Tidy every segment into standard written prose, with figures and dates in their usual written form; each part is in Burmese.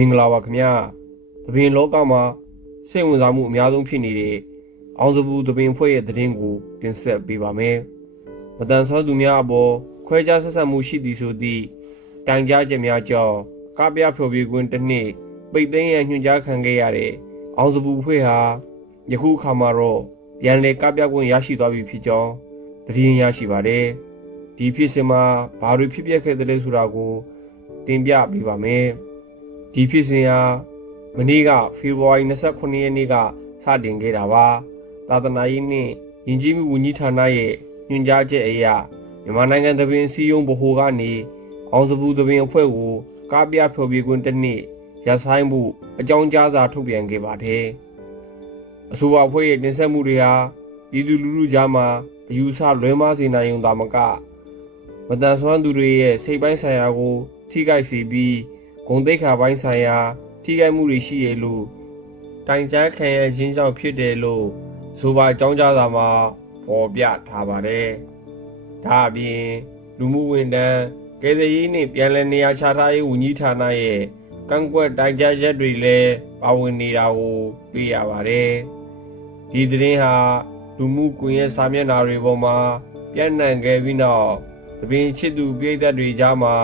မင်္ဂလာပါခင်ဗျာသပင်လောကမှာစိတ်ဝင်စားမှုအများဆုံးဖြစ်နေတဲ့အောင်စပူသပင်ဖွဲ့ရဲ့သတင်းကိုတင်ဆက်ပေးပါမယ်မတန်ဆွမ်းသူများအပေါ်ခွဲခြားဆက်ဆံမှုရှိသည်ဆိုသည့်တိုင်ကြားချက်များကြောင့်ကားပြဖျော်ဖြေခွင့်တစ်နှစ်ပိတ်သိမ်းရန်ညွှန်ကြားခံခဲ့ရတဲ့အောင်စပူဖွဲ့ဟာယခုအခါမှာတော့ပြန်လည်ကားပြခွင့်ရရှိသွားပြီဖြစ်ကြောင်းသတင်းရရှိပါတယ်ဒီဖြစ်စဉ်မှာဘာတွေဖြစ်ပျက်ခဲ့သလဲဆိုတာကိုတင်ပြပေးပါမယ်ဒီဖြစ်စဉ်ဟာမနေ့ကဖေဖော်ဝါရီ29ရက်နေ့ကစတင်ခဲ့တာပါသာသနာရေးနှင့်ယဉ်ကျေးမှုဝန်ကြီးဌာနရဲ့ညွှန်ကြားချက်အရမြန်မာနိုင်ငံသပင်စီယုံဗဟိုကနေအောင်စပူသပင်အဖွဲ့ကိုကားပြဖျော်ဖြေခွင့်တစ်နှစ်ရပ်ဆိုင်းမှုအကြောင်းကြားစာထုတ်ပြန်ခဲ့ပါတယ်အဆိုပါအဖွဲ့ရဲ့တင်ဆက်မှုတွေဟာပြည်သူလူထုကြားမှာအယူဆလွဲမှားစေနိုင်ုံသာမကမတန်ဆွမ်းသူတွေရဲ့စိတ်ပိုင်းဆိုင်ရာကိုထိခိုက်စေပြီးဂုဏ်သိက္ခာပိုင်းဆိုင်ရာထိခိုက်မှုတွေရှိရလို့တိုင်ကြားခံရခြင်းကြောင့်ဖြစ်တယ်လို့ဆိုပါအကြောင်းကြားစာမှာဖော်ပြထားပါတယ်။ဒါအပြင်လူမှုဝန်ထမ်းကယ်ဆယ်ရေးနှင့်ပြန်လည်နေရာချထားရေးဝန်ကြီးဌာနရဲ့ကန့်ကွက်တိုင်ကြားချက်တွေလည်းပါဝင်နေတာကိုတွေ့ရပါတယ်။ဒီသတင်းဟာလူမှုကွန်ရက်စာမျက်နှာတွေပေါ်မှာပြန့်နှံ့ခဲ့ပြီးနောက်သပင်ချစ်သူပြည်သက်တွေကြားမှာ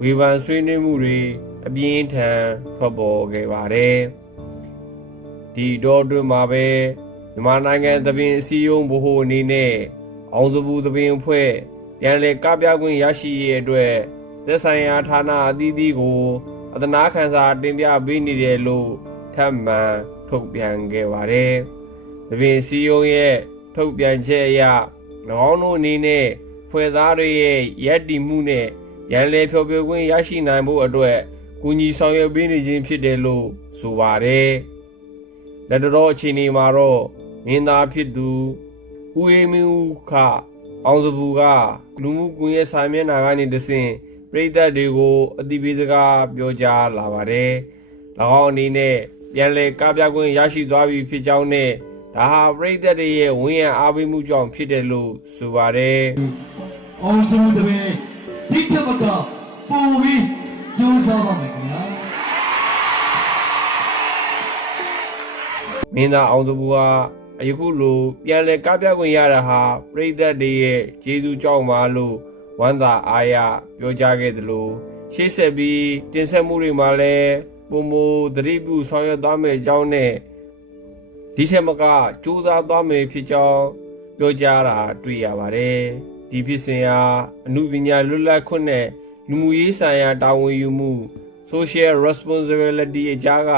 ဝေဖန်ဆွေးနွေးမှုတွေအပြင်းထန်ထွက်ပေါ်ခဲ့ပါတယ်။ဒီတော့အတွင်းမှာပဲမြန်မာနိုင်ငံသပင်အစည်းအရုံးဗဟိုအနေနဲ့အောင်စပူသပင်အဖွဲ့ပြန်လည်ကပြခွင့်ရရှိရေးအတွက်သက်ဆိုင်ရာဌာနအသီးသီးကိုအသနာခံစာတင်ပြပေးနေတယ်လို့ထပ်မံထုတ်ပြန်ခဲ့ပါတယ်။သပင်အစည်းအရုံးရဲ့ထုတ်ပြန်ချက်အရ၎င်းတို့အနေနဲ့ဖွဲ့သားတွေရဲ့ရည်တည်မှုနဲ့ရန်လေဖျော်ဖြေခွင့်ရရှိနိုင်ဖို့အတွက်ကူညီဆောင်ရွက်ပေးနေခြင်းဖြစ်တယ်လို့ဆိုပါတယ်။လက်တော်အခြေအနေမှာတော့မင်းသားဖြစ်သူဦးအေးမင်းဦးခအောင်စပူကလူမှုကွန်ရက်စာမျက်နှာကနေတဆင့်ပြည်သက်တွေကိုအသိပေးစကားပြောကြားလာပါတယ်။၎င်းအနေနဲ့ပြန်လည်ကားပြခွင့်ရရှိသွားပြီဖြစ်ကြောင်းနဲ့ဒါဟာပြည်သက်တွေရဲ့ဝန်ရံအားပေးမှုကြောင့်ဖြစ်တယ်လို့ဆိုပါတယ်။အောင်စပူတပင်ဒီထမကပူပြီးကြိုးစားပါမယ်ခင်ဗျာမင်းသားအောင်စပူဟာယခုလိုပြန်လည်ကားပြခွင့်ရတာဟာပြည်သက်တွေရဲ့ကျေးဇူးကြောင့်ပါလို့ဝမ်းသာအားရပြောကြားခဲ့သလိုရှေ့ဆက်ပြီးတင်ဆက်မှုတွေမှာလည်းပုံမသတိပြုဆောင်ရွက်သွားမယ်အကြောင်းနဲ့ဒီချက်မကကြိုးစားသွားမယ်ဖြစ်ကြောင်းပြောကြားတာတွေ့ရပါတယ်ဒီဖြစ်စဉ်ဟာအမှုပညာလွတ်လပ်ခွင့်နဲ့လူမှုရေးဆိုင်ရာတာဝန်ယူမှု social responsibility အကြားက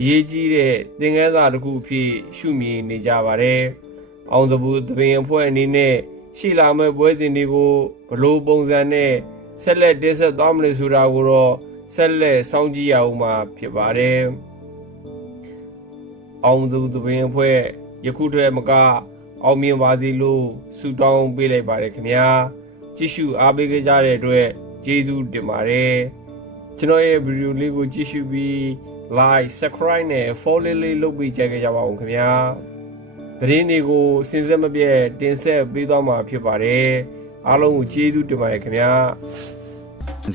အရေးကြီးတဲ့သင်ခန်းစာတစ်ခုအဖြစ်ရှုမြင်နေကြပါတယ်။အောင်စပူသပင်အဖွဲ့အနေနဲ့ရှိလာမယ့်ပွဲစဉ်တွေကိုဘလို့ပုံစံနဲ့ဆက်လက်တင်ဆက်သွားမလဲဆိုတာကိုတော့ဆက်လက်စောင့်ကြည့်ရအောင်မှာဖြစ်ပါတယ်။အောင်စပူသပင်အဖွဲ့ယခုတည်းမကအောင်မြင်ပါစေလို့ဆုတောင်းပေးလိုက်ပါတယ်ခင်ဗျာ။ကြည့်ရှုအားပေးကြတဲ့အတွက်ကျေးဇူးတင်ပါတယ်။ကျွန်တော်ရဲ့ဗီဒီယိုလေးကိုကြည့်ရှုပြီး like subscribe နဲ့ follow လေးလုပ်ပေးကြပါအောင်ခင်ဗျာသတင်းတွေကိုစဉ်ဆက်မပြတ်တင်ဆက်ပေးသွားမှာဖြစ်ပါတယ်အားလုံးကိုကျေးဇူးတင်ပါတယ်ခင်ဗျာ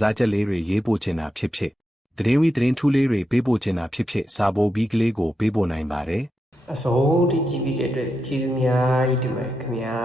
စားချက်လေးတွေရေးပို့ချင်တာဖြစ်ဖြစ်သတင်းဝီသတင်းထူးလေးတွေပေးပို့ချင်တာဖြစ်ဖြစ်စာပို့ပြီးကလေးကိုပေးပို့နိုင်ပါတယ်အစိုးရကြည့်ပြီးတဲ့အတွက်ကျေးဇူးများကြီးတင်ပါတယ်ခင်ဗျာ